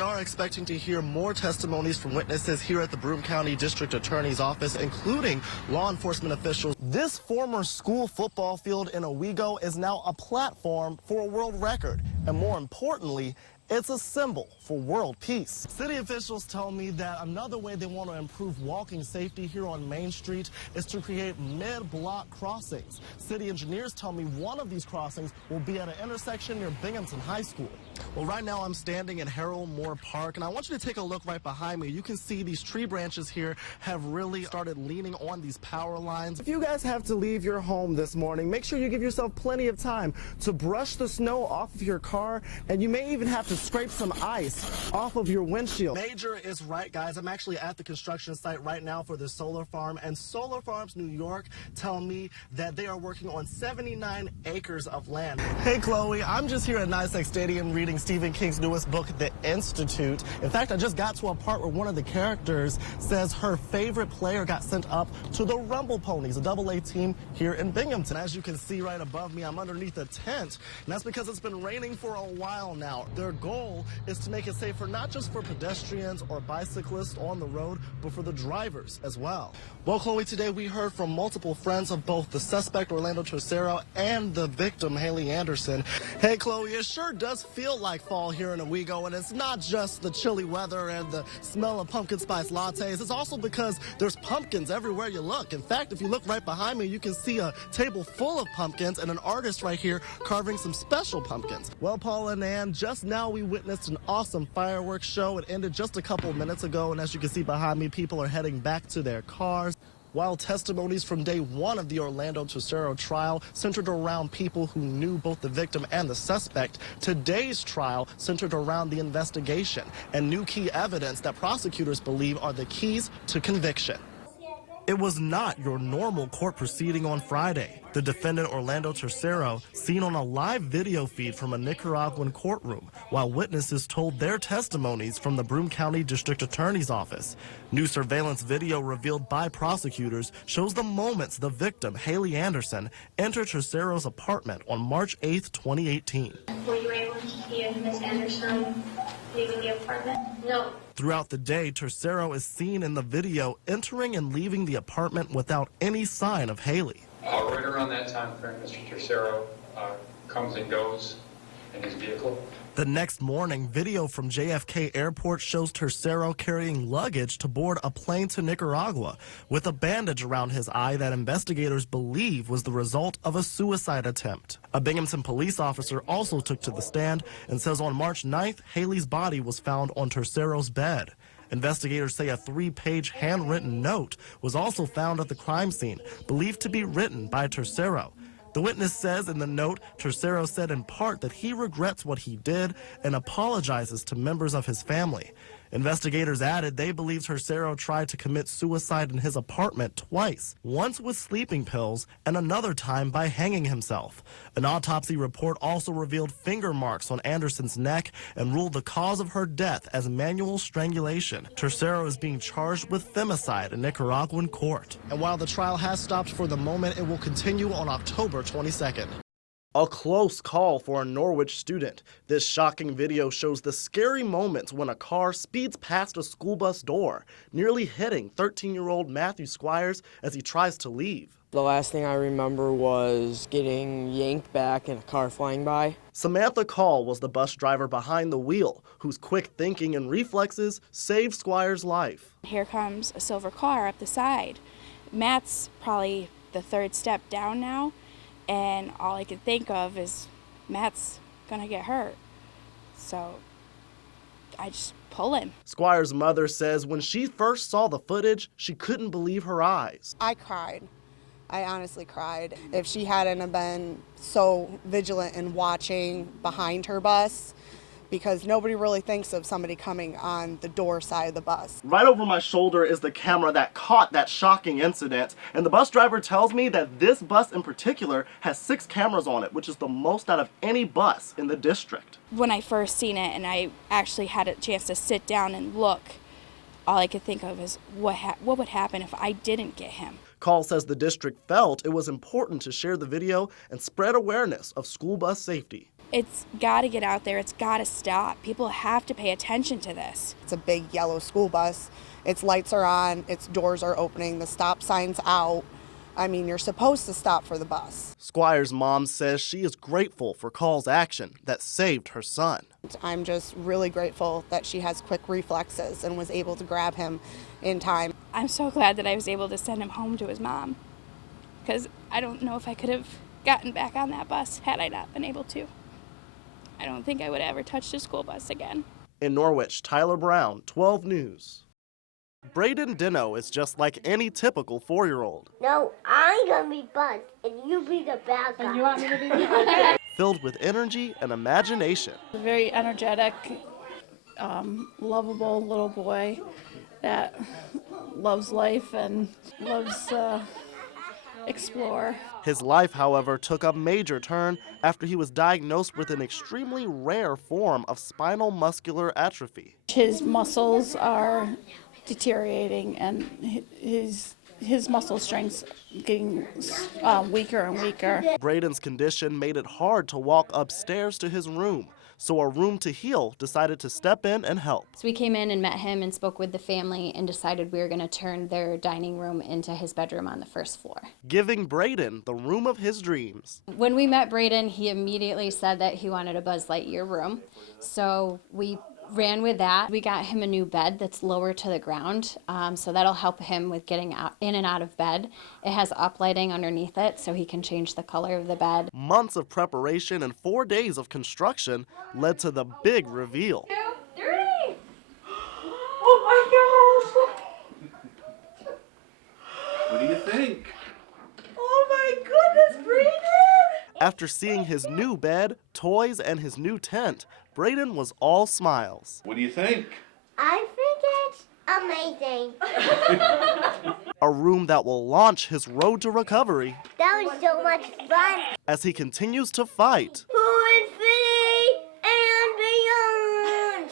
we are expecting to hear more testimonies from witnesses here at the Broome County District Attorney's Office, including law enforcement officials. This former school football field in Owego is now a platform for a world record, and more importantly, it's a symbol for world peace. City officials tell me that another way they want to improve walking safety here on Main Street is to create mid-block crossings. City engineers tell me one of these crossings will be at an intersection near Binghamton High School. Well, right now I'm standing in Harold Moore Park, and I want you to take a look right behind me. You can see these tree branches here have really started leaning on these power lines. If you guys have to leave your home this morning, make sure you give yourself plenty of time to brush the snow off of your car, and you may even have to scrape some ice off of your windshield. Major is right, guys. I'm actually at the construction site right now for the solar farm, and Solar Farms New York tell me that they are working on 79 acres of land. Hey, Chloe, I'm just here at NYSEG Stadium reading Stephen King's newest book, The Institute. In fact, I just got to a part where one of the characters says her favorite player got sent up to the Rumble Ponies, a AA team here in Binghamton. As you can see right above me, I'm underneath a tent, and that's because it's been raining for a while now. Their goal is to make it safer not just for pedestrians or bicyclists on the road, but for the drivers as well. Well, Chloe, today we heard from multiple friends of both the suspect, Orlando Tercero, and the victim, Haley Anderson. Hey, Chloe, it sure does feel like fall here in Owego, and it's not just the chilly weather and the smell of pumpkin spice lattes. It's also because there's pumpkins everywhere you look. In fact, if you look right behind me, you can see a table full of pumpkins and an artist right here carving some special pumpkins. Well, Paul and Ann, just now we witnessed an awesome fireworks show. It ended just a couple minutes ago, and as you can see behind me, people are heading back to their cars. While testimonies from day one of the Orlando Tercero trial centered around people who knew both the victim and the suspect, today's trial centered around the investigation and new key evidence that prosecutors believe are the keys to conviction. It was not your normal court proceeding on Friday. The defendant, Orlando Tercero, seen on a live video feed from a Nicaraguan courtroom, while witnesses told their testimonies from the Broome County District Attorney's Office. New surveillance video revealed by prosecutors shows the moments the victim, Haley Anderson, entered Tercero's apartment on March 8, 2018. Were you able to hear Ms. Anderson leaving the apartment? No. Throughout the day, Tercero is seen in the video entering and leaving the apartment without any sign of Haley. Right around that time frame, Mr. Tercero comes and goes in his vehicle. The next morning, video from JFK Airport shows Tercero carrying luggage to board a plane to Nicaragua with a bandage around his eye that investigators believe was the result of a suicide attempt. A Binghamton police officer also took to the stand and says on March 9th, Haley's body was found on Tercero's bed. Investigators say a 3-page handwritten note was also found at the crime scene, believed to be written by Tercero. The witness says in the note, Tercero said in part that he regrets what he did and apologizes to members of his family. Investigators added they believe Tercero tried to commit suicide in his apartment twice, once with sleeping pills and another time by hanging himself. An autopsy report also revealed finger marks on Anderson's neck and ruled the cause of her death as manual strangulation. Tercero is being charged with femicide in Nicaraguan court. And while the trial has stopped for the moment, it will continue on October 22nd. A close call for a Norwich student. This shocking video shows the scary moments when a car speeds past a school bus door, nearly hitting 13-year-old Matthew Squires as he tries to leave. The last thing I remember was getting yanked back and a car flying by. Samantha Call was the bus driver behind the wheel, whose quick thinking and reflexes saved Squires' life. Here comes a silver car up the side. Matt's probably the third step down now. And all I could think of is Matt's gonna get hurt. So I just pull him. Squires' mother says when she first saw the footage, she couldn't believe her eyes. I cried. I honestly cried. If she hadn't have been so vigilant in watching behind her bus, because nobody really thinks of somebody coming on the door side of the bus. Right over my shoulder is the camera that caught that shocking incident, and the bus driver tells me that this bus in particular has 6 cameras on it, which is the most out of any bus in the district. When I first seen it and I actually had a chance to sit down and look, all I could think of is what would happen if I didn't get him. Call says the district felt it was important to share the video and spread awareness of school bus safety. It's got to get out there. It's got to stop. People have to pay attention to this. It's a big yellow school bus. Its lights are on, its doors are opening, the stop sign's out. I mean, you're supposed to stop for the bus. Squire's mom says she is grateful for Call's action that saved her son. I'm just really grateful that she has quick reflexes and was able to grab him in time. I'm so glad that I was able to send him home to his mom, because I don't know if I could have gotten back on that bus had I not been able to. I don't think I would ever touch a school bus again. In Norwich, Tyler Brown, 12 News. Braden Dino is just like any typical 4-year-old. No, I'm gonna be Buzz, and you be the bad guy. And you want me to be the bad guy? Filled with energy and imagination. A very energetic, lovable little boy that loves life and loves to explore. His life, however, took a major turn after he was diagnosed with an extremely rare form of spinal muscular atrophy. His muscles are deteriorating, and his muscle strength's getting weaker and weaker. Braden's condition made it hard to walk upstairs to his room, so a Room to Heal decided to step in and help. So we came in and met him and spoke with the family and decided we were going to turn their dining room into his bedroom on the first floor. Giving Braden the room of his dreams. When we met Braden, he immediately said that he wanted a Buzz Lightyear room. So we ran with that. We got him a new bed that's lower to the ground, so that'll help him with getting out, in and out of bed. It has uplighting underneath it, so he can change the color of the bed. Months of preparation and 4 days of construction led to the big reveal. Oh my gosh! What do you think? Oh my goodness, Braden! After seeing his new bed, toys, and his new tent, Braden was all smiles. What do you think? I think it's amazing. A room that will launch his road to recovery That was so much fun. as he continues to fight. For infinity and beyond.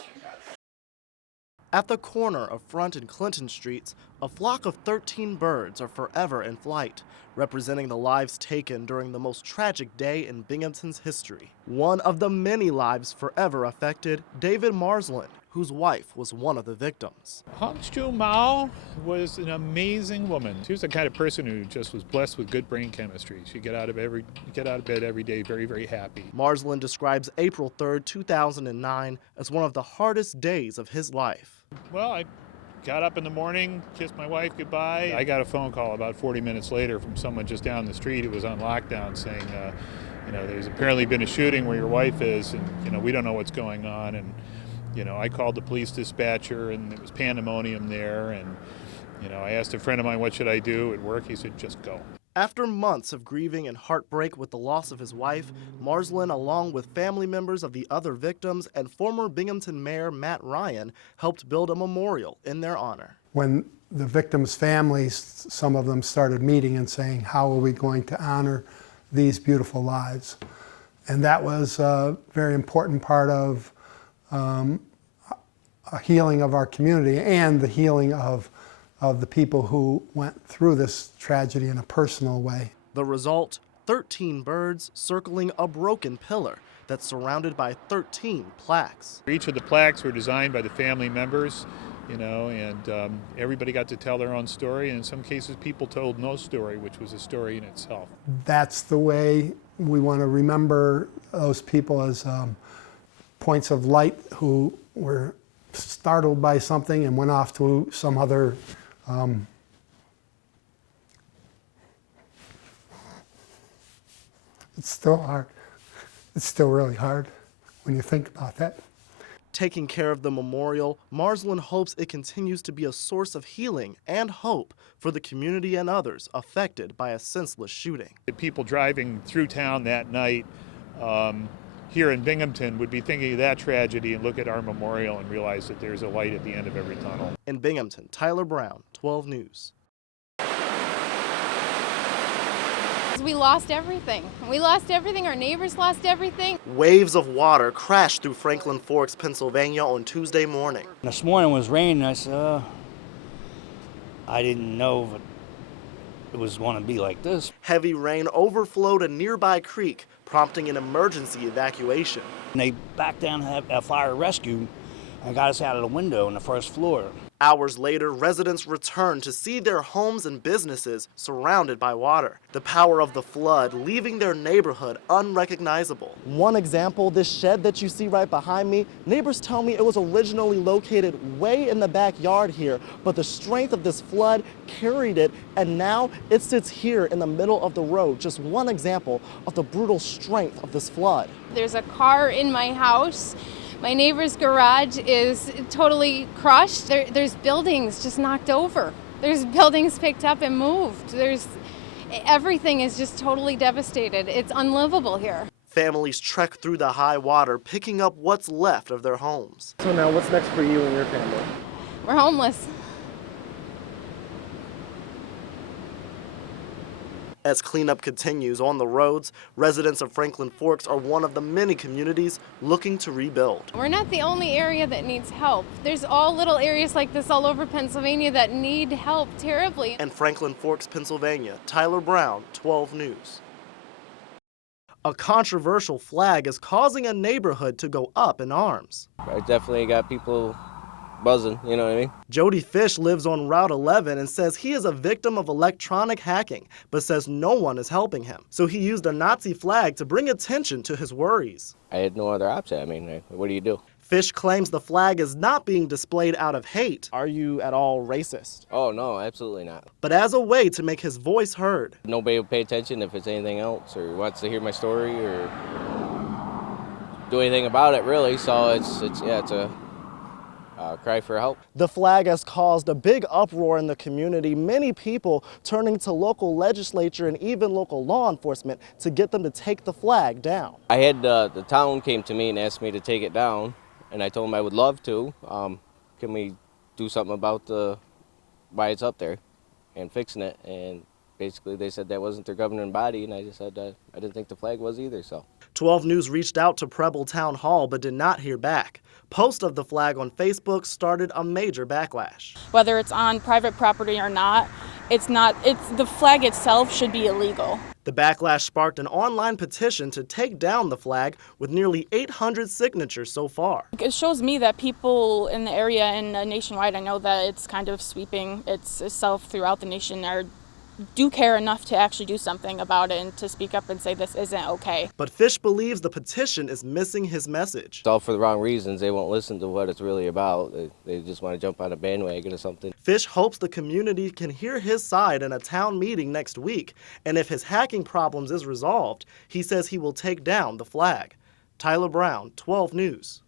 At the corner of Front and Clinton Streets, a flock of 13 birds are forever in flight, representing the lives taken during the most tragic day in Binghamton's history. One of the many lives forever affected, David Marsland, whose wife was one of the victims. Hongju Mao was an amazing woman. She was the kind of person who just was blessed with good brain chemistry. She'd get out of bed every day very, very happy. Marsland describes April 3rd, 2009 as one of the hardest days of his life. Well, I got up in the morning, kissed my wife goodbye. I got a phone call about 40 minutes later from someone just down the street who was on lockdown saying, there's apparently been a shooting where your wife is, and, we don't know what's going on. And, I called the police dispatcher, and there was pandemonium there. And, I asked a friend of mine, what should I do at work? He said, just go. After months of grieving and heartbreak with the loss of his wife, Marsland, along with family members of the other victims and former Binghamton Mayor Matt Ryan, helped build a memorial in their honor. When the victims' families, some of them started meeting and saying, how are we going to honor these beautiful lives? And that was a very important part of a healing of our community and the healing of the people who went through this tragedy in a personal way. The result, 13 birds circling a broken pillar that's surrounded by 13 plaques. Each of the plaques were designed by the family members, and everybody got to tell their own story. And in some cases, people told no story, which was a story in itself. That's the way we want to remember those people as points of light who were startled by something and went off to some other it's still hard. It's still really hard when you think about that. Taking care of the memorial, Marsland hopes it continues to be a source of healing and hope for the community and others affected by a senseless shooting. People driving through town that night here in Binghamton would be thinking of that tragedy and look at our memorial and realize that there's a light at the end of every tunnel. In Binghamton, Tyler Brown, 12 News. We lost everything. We lost everything. Our neighbors lost everything. Waves of water crashed through Franklin Forks, Pennsylvania on Tuesday morning. This morning was raining. I said, I didn't know it was going to be like this. Heavy rain overflowed a nearby creek, prompting an emergency evacuation. And they backed down a fire rescue and got us out of the window on the first floor. Hours later, residents returned to see their homes and businesses surrounded by water. The power of the flood leaving their neighborhood unrecognizable. One example, this shed that you see right behind me, neighbors tell me it was originally located way in the backyard here, but the strength of this flood carried it, and now it sits here in the middle of the road. Just one example of the brutal strength of this flood. There's a car in my house. My neighbor's garage is totally crushed. There's buildings just knocked over. There's buildings picked up and moved. Everything is just totally devastated. It's unlivable here. Families trek through the high water, picking up what's left of their homes. So now what's next for you and your family? We're homeless. As cleanup continues on the roads, residents of Franklin Forks are one of the many communities looking to rebuild. We're not the only area that needs help. There's all little areas like this all over Pennsylvania that need help terribly. In Franklin Forks, Pennsylvania, Tyler Brown, 12 News. A controversial flag is causing a neighborhood to go up in arms. I definitely got people buzzing, you know what I mean? Jody Fish lives on Route 11 and says he is a victim of electronic hacking, but says no one is helping him. So he used a Nazi flag to bring attention to his worries. I had no other option. I mean, what do you do? Fish claims the flag is not being displayed out of hate. Are you at all racist? Oh, no, absolutely not. But as a way to make his voice heard. Nobody will pay attention if it's anything else or wants to hear my story or do anything about it, really. So it's a cry for help. The flag has caused a big uproar in the community, many people turning to local legislature and even local law enforcement to get them to take the flag down. I had the town came to me and asked me to take it down, and I told them I would love to. Can we do something about why it's up there and fixing it? And basically they said that wasn't their governing body, and I just said I didn't think the flag was either. So 12 News reached out to Preble Town Hall but did not hear back. Post of the flag on Facebook started a major backlash. Whether it's on private property or not, the flag itself should be illegal. The backlash sparked an online petition to take down the flag with nearly 800 signatures so far. It shows me that people in the area and nationwide, I know that it's kind of sweeping itself throughout the nation, do care enough to actually do something about it and to speak up and say this isn't okay. But Fish believes the petition is missing his message. It's all for the wrong reasons. They won't listen to what it's really about. They just want to jump on a bandwagon or something. Fish hopes the community can hear his side in a town meeting next week. And if his hacking problems is resolved, he says he will take down the flag. Tyler Brown, 12 News.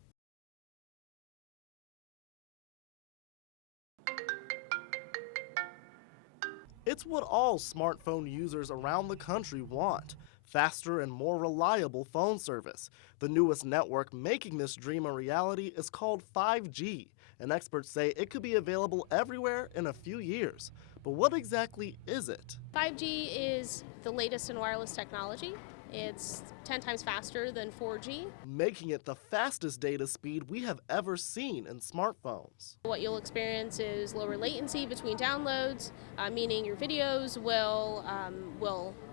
It's what all smartphone users around the country want: faster and more reliable phone service. The newest network making this dream a reality is called 5G, and experts say it could be available everywhere in a few years. But what exactly is it? 5G is the latest in wireless technology. It's 10 times faster than 4G. Making it the fastest data speed we have ever seen in smartphones. What you'll experience is lower latency between downloads, meaning your videos will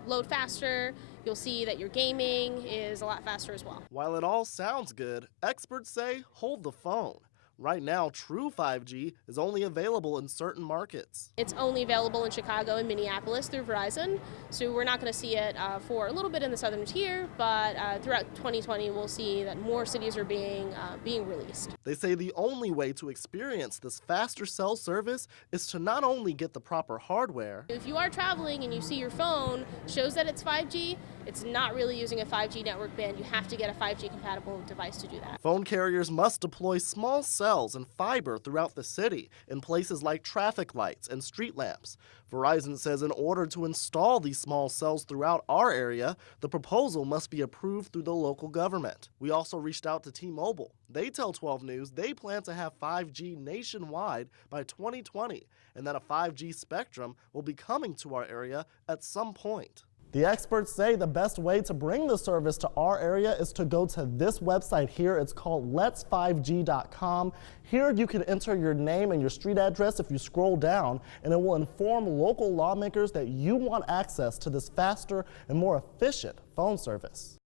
load faster. You'll see that your gaming is a lot faster as well. While it all sounds good, experts say hold the phone. Right now, true 5G is only available in certain markets. It's only available in Chicago and Minneapolis through Verizon, so we're not going to see it for a little bit in the southern tier, but throughout 2020 we'll see that more cities are being released. They say the only way to experience this faster cell service is to not only get the proper hardware. If you are traveling and you see your phone shows that it's 5G, it's not really using a 5G network band. You have to get a 5G compatible device to do that. Phone carriers must deploy small cells and fiber throughout the city in places like traffic lights and street lamps. Verizon says in order to install these small cells throughout our area, the proposal must be approved through the local government. We also reached out to T-Mobile. They tell 12 News they plan to have 5G nationwide by 2020 and that a 5G spectrum will be coming to our area at some point. The experts say the best way to bring the service to our area is to go to this website here. It's called lets5g.com. Here you can enter your name and your street address if you scroll down, and it will inform local lawmakers that you want access to this faster and more efficient phone service.